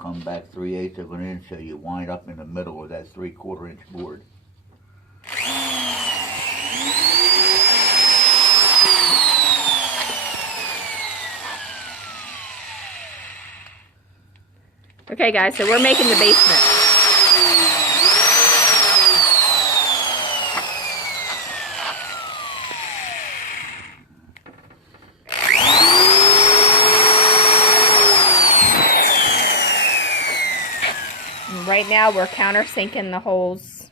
come back 3/8 of an inch so you wind up in the middle of that 3/4 inch board. Okay guys, so we're making the basement. And right now we're countersinking the holes.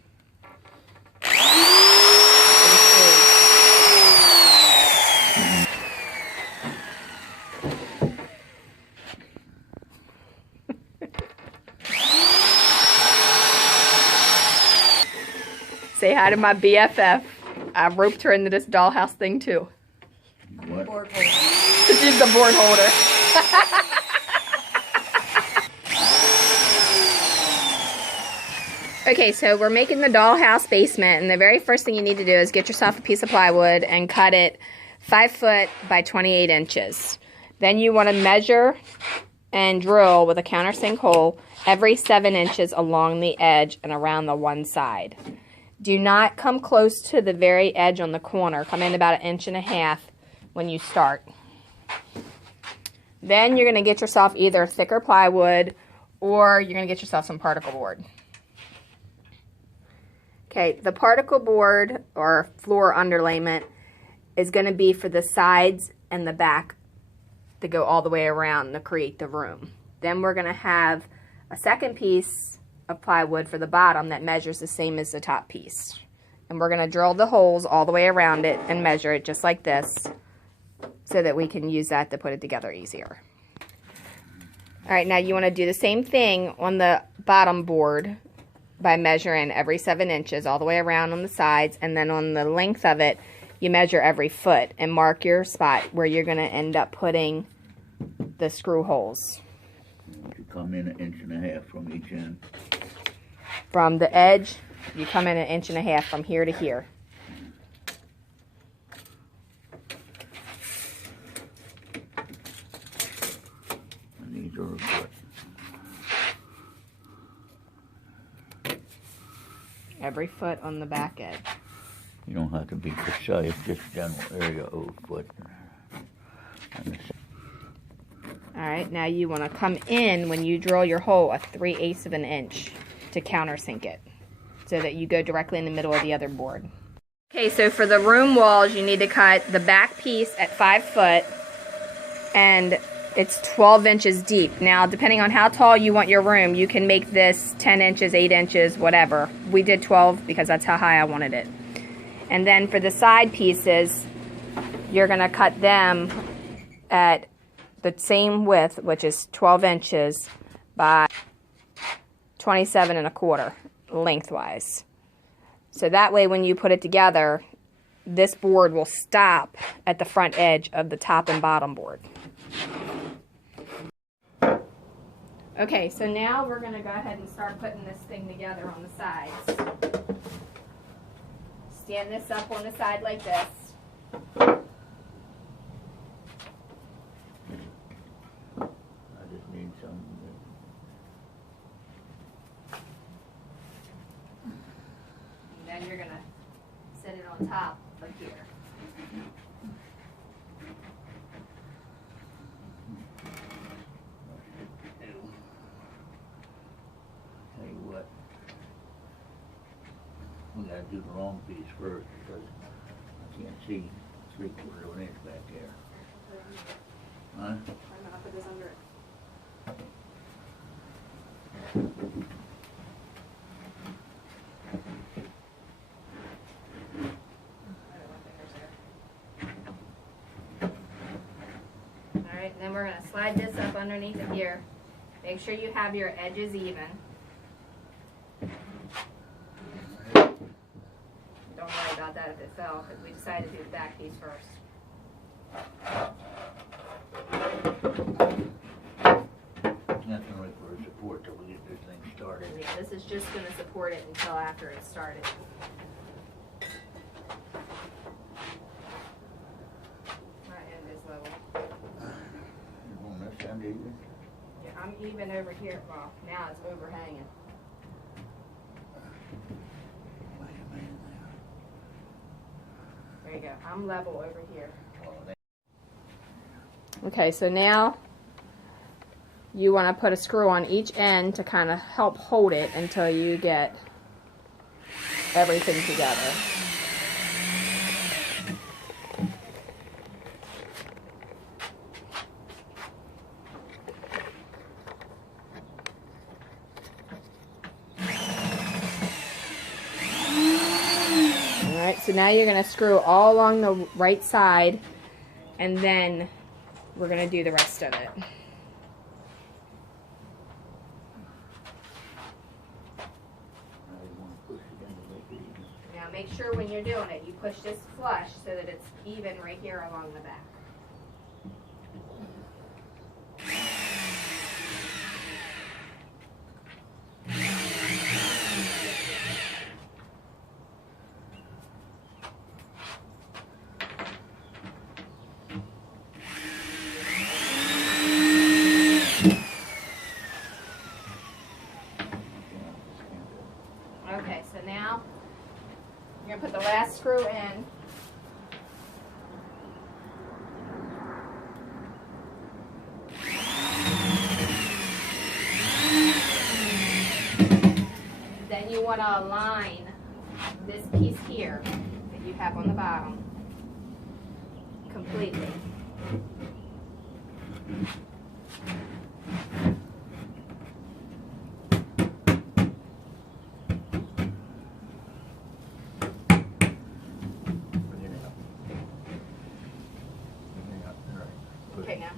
Say hi to my BFF. I roped her into this dollhouse thing too. What? Board holder. She's the board holder. Okay, so we're making the dollhouse basement, and the very first thing you need to do is get yourself a piece of plywood and cut it 5 foot by 28 inches. Then you want to measure and drill with a countersink hole every 7 inches along the edge and around the one side. Do not come close to the very edge on the corner. Come in about 1.5 inches when you start. Then you're going to get yourself either thicker plywood or you're going to get yourself some particle board. Okay, the particle board or floor underlayment is going to be for the sides and the back to go all the way around to create the room. Then we're going to have a second piece of plywood for the bottom that measures the same as the top piece. And we're going to drill the holes all the way around it and measure it just like this so that we can use that to put it together easier. Alright, now you want to do the same thing on the bottom board by measuring every 7 inches all the way around on the sides, and then on the length of it you measure every foot and mark your spot where you're going to end up putting the screw holes. You come in 1.5 inches from each end. From the edge, you come in 1.5 inches from here to here. And these are a foot. Every foot on the back edge. You don't have to be precise, just general area of foot. Alright, now you want to come in when you drill your hole 3/8 of an inch to countersink it so that you go directly in the middle of the other board. Okay, so for the room walls you need to cut the back piece at 5 foot and it's 12 inches deep. Now depending on how tall you want your room, you can make this 10 inches, 8 inches, whatever. We did 12 because that's how high I wanted it. And then for the side pieces, you're going to cut them at the same width, which is 12 inches by 27 1/4 lengthwise. So that way when you put it together, this board will stop at the front edge of the top and bottom board. Okay, so now we're going to go ahead and start putting this thing together on the sides. Stand this up on the side like this. I just need some. And then you're going to set it on top like here. Tell you what, we gotta do the wrong piece first because I can't see 3/4 of an inch back there. Huh? I'm going to put this under it. Alright, and then we're going to slide this up underneath it here. Make sure you have your edges even. Don't worry about that if it fell, because we decided to do the back piece first. Nothing really for support till we get this thing started. Yeah, this is just going to support it until after it's started. My end is level. You want this end even? Yeah, I'm even over here. Well, now it's overhanging. Wait a minute now. There you go. I'm level over here. Oh, that- Okay, so now you want to put a screw on each end to kind of help hold it until you get everything together. Alright, so now you're going to screw all along the right side, and then we're going to do the rest of it. Now make sure when you're doing it, you push this flush so that it's even right here along the back. Okay, so now you're going to put the last screw in. Then you want to align this piece here that you have on the bottom completely. Okay, now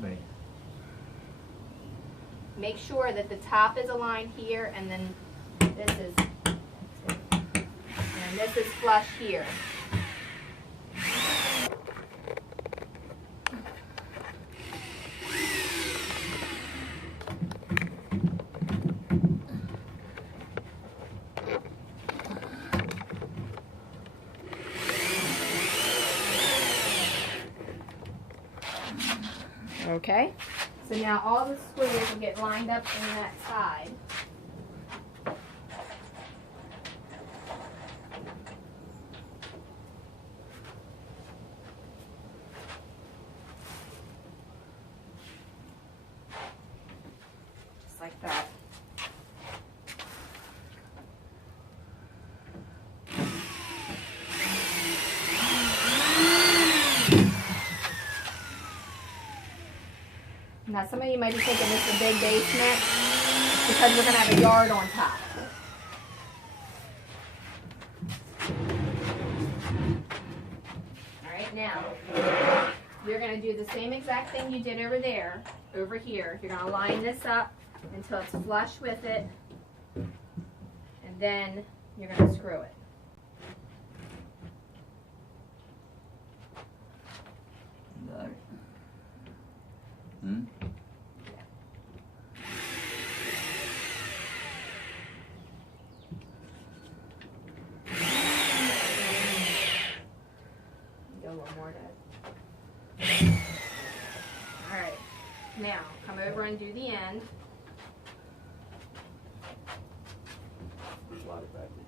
make sure that the top is aligned here, and then this is flush here. Okay, so now all the screws will get lined up in that side. Just like that. Now some of you might be thinking this is a big basement because we're going to have a yard on top. Alright, now you're going to do the same exact thing you did over there, over here. You're going to line this up until it's flush with it, and then you're going to screw it. Got it. Hmm? Go a little more to. Alright, now come over and do the end. Slide it back in.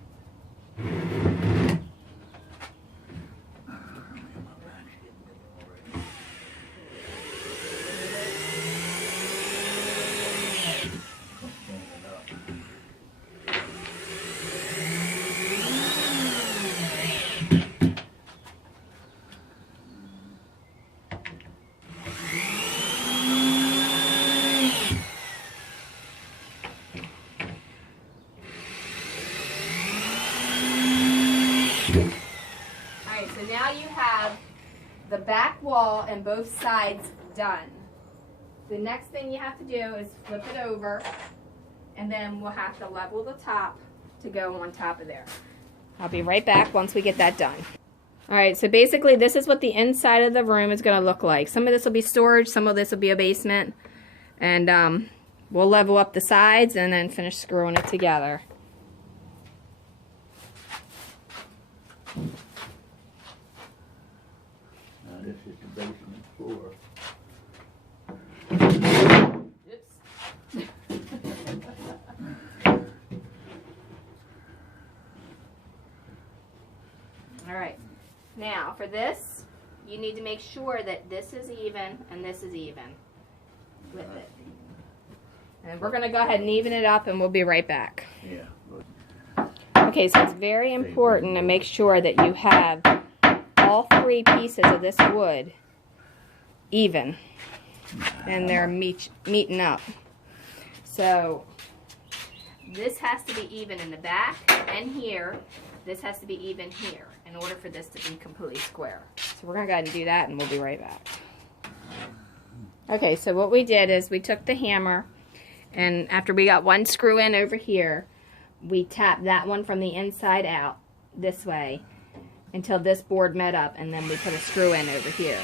Alright, so now you have the back wall and both sides done. The next thing you have to do is flip it over, and then we'll have to level the top to go on top of there. I'll be right back once we get that done. Alright, so basically this is what the inside of the room is going to look like. Some of this will be storage, some of this will be a basement, and we'll level up the sides and then finish screwing it together. Now this is the basement floor. Oops. All right. Now for this, you need to make sure that this is even and this is even with it. And we're going to go ahead and even it up and we'll be right back. Yeah. Okay, so it's very important to make sure that you have all three pieces of this wood even. And they're meeting up. So this has to be even in the back and here. This has to be even here in order for this to be completely square. So we're going to go ahead and do that and we'll be right back. Okay, so what we did is we took the hammer and after we got one screw in over here, we tapped that one from the inside out this way until this board met up, and then we put a screw in over here.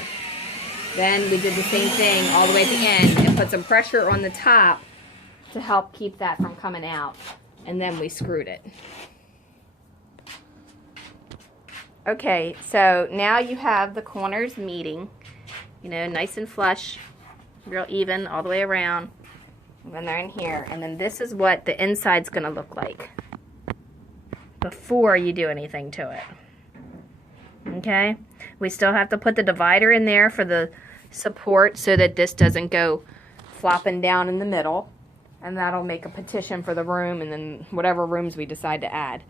Then we did the same thing all the way at the end and put some pressure on the top to help keep that from coming out, and then we screwed it. Okay, so now you have the corners meeting, you know, nice and flush, real even all the way around. And then they're in here, and then this is what the inside's gonna look like before you do anything to it. Okay, we still have to put the divider in there for the support so that this doesn't go flopping down in the middle, and that'll make a partition for the room and then whatever rooms we decide to add.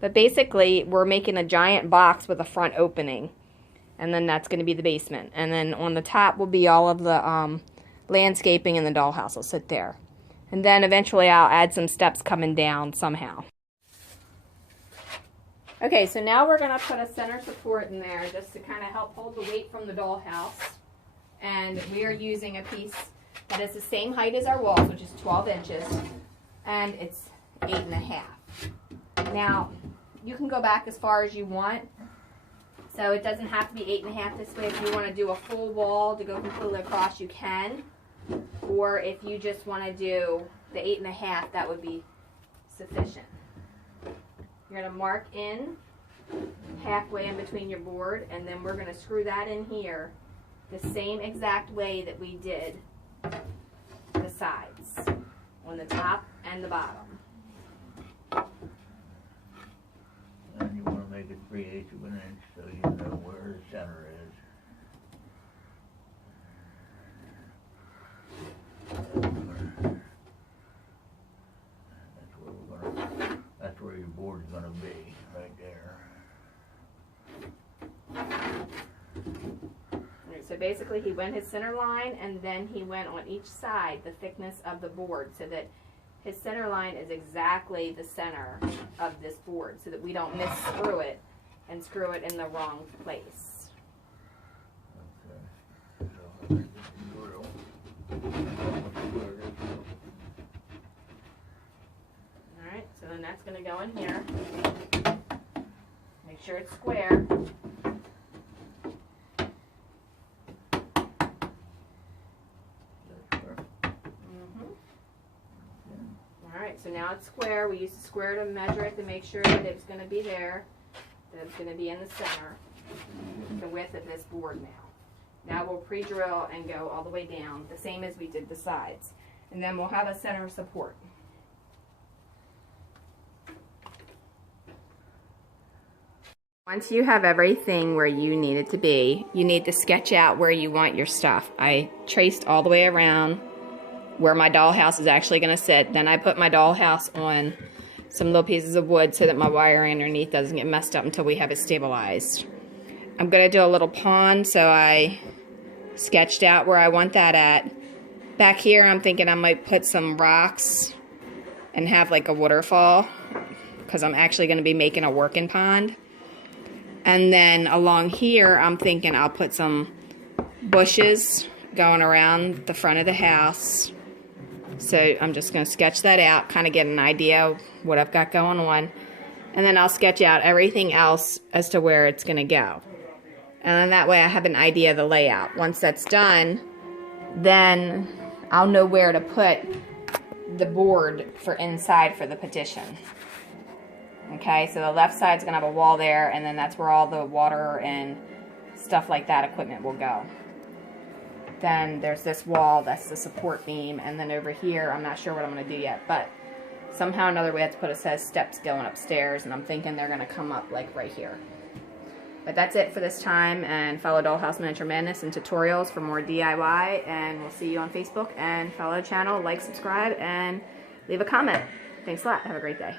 But basically we're making a giant box with a front opening, and then that's going to be the basement, and then on the top will be all of the landscaping, and the dollhouse will sit there, and then eventually I'll add some steps coming down somehow. Okay, so now we're going to put a center support in there just to kind of help hold the weight from the dollhouse. And we are using a piece that is the same height as our walls, which is 12 inches, and it's 8.5. Now, you can go back as far as you want, so it doesn't have to be 8.5 this way. If you want to do a full wall to go completely across, you can. Or if you just want to do the 8.5, that would be sufficient. You're going to mark in halfway in between your board, and then we're going to screw that in here the same exact way that we did the sides, on the top and the bottom. And you want to make it 3/8 of an inch so you know where the center is. That's where your board's gonna be, right there. Alright, so basically he went his center line, and then he went on each side the thickness of the board so that his center line is exactly the center of this board so that we don't screw it and screw it in the wrong place. Okay. Alright, so then that's going to go in here. Make sure it's square. Alright, so now it's square. We used the square to measure it to make sure that it's going to be there, that it's going to be in the center, the width of this board now. Now we'll pre-drill and go all the way down, the same as we did the sides. And then we'll have a center support. Once you have everything where you need it to be, you need to sketch out where you want your stuff. I traced all the way around where my dollhouse is actually going to sit. Then I put my dollhouse on some little pieces of wood so that my wiring underneath doesn't get messed up until we have it stabilized. I'm going to do a little pond, so I sketched out where I want that at. Back here I'm thinking I might put some rocks and have like a waterfall, because I'm actually going to be making a working pond. And then along here I'm thinking I'll put some bushes going around the front of the house. So I'm just going to sketch that out, kind of get an idea of what I've got going on. And then I'll sketch out everything else as to where it's going to go. And then that way I have an idea of the layout. Once that's done, then I'll know where to put the board for inside for the partition. Okay, so the left side's going to have a wall there, and then that's where all the water and stuff like that equipment will go. Then there's this wall, that's the support beam, and then over here, I'm not sure what I'm going to do yet, but somehow or another we have to put a set of steps going upstairs, and I'm thinking they're going to come up like right here. But that's it for this time, and follow Dollhouse Miniature Madness and tutorials for more DIY, and we'll see you on Facebook, and follow the channel, like, subscribe, and leave a comment. Thanks a lot. Have a great day.